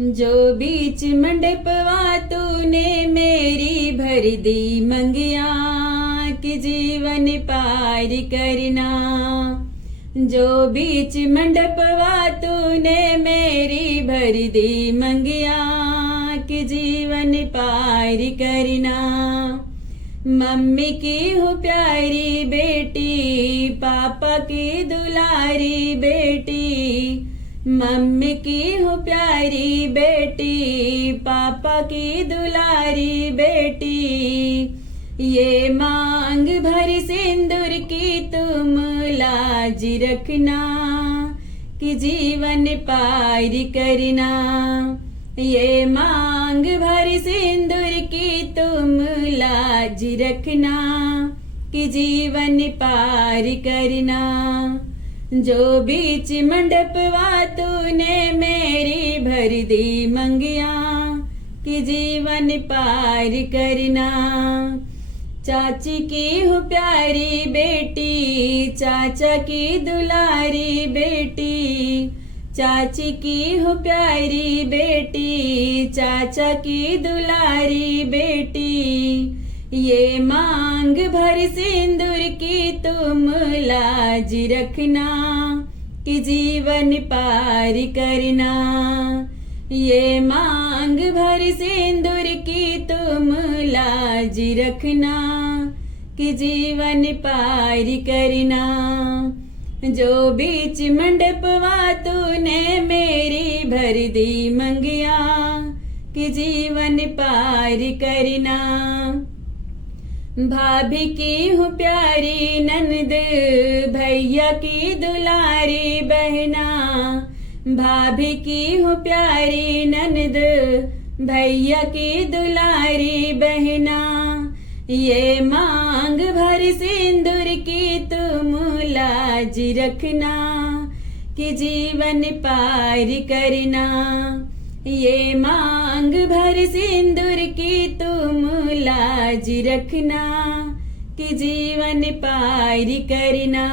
जो बीच मंडपवा तूने मेरी भर दी मंगिया कि जीवन पार करना। जो बीच मंडपवा तूने मेरी भर दी मंगिया कि जीवन पार करना। मम्मी की हूँ प्यारी बेटी, पापा की दुलारी बेटी। मम्मी की हूँ प्यारी बेटी, पापा की दुलारी बेटी। ये मांग भर सिंदूर की तुम लाज रखना कि जीवन पार करना। ये मांग भर सिंदूर की तुम लाज रखना कि जीवन पार करना। जो बीच मंडपवा तूने मेरी भर दी मंगिया कि जीवन पार करना। चाची की हूँ प्यारी बेटी, चाचा की दुलारी बेटी। चाची की हूँ प्यारी बेटी, चाचा की दुलारी बेटी। ये मांग भर सिंदूर की तुम लाज रखना कि जीवन पार करना। ये मांग भर सिंदूर की तुम लाज रखना कि जीवन पार करना। जो बीच मंडपवा तूने मेरी भर दी मंगिया कि जीवन पार करना। भाभी की हूँ प्यारी ननद, भैया की दुलारी बहना। भाभी की हूँ प्यारी ननद, भैया की दुलारी बहना। ये मांग भर सिंदूर की तुम लाज रखना कि जीवन पार करना। ये मांग भर सिंदूर की तुम लाज रखना कि जीवन पार करना।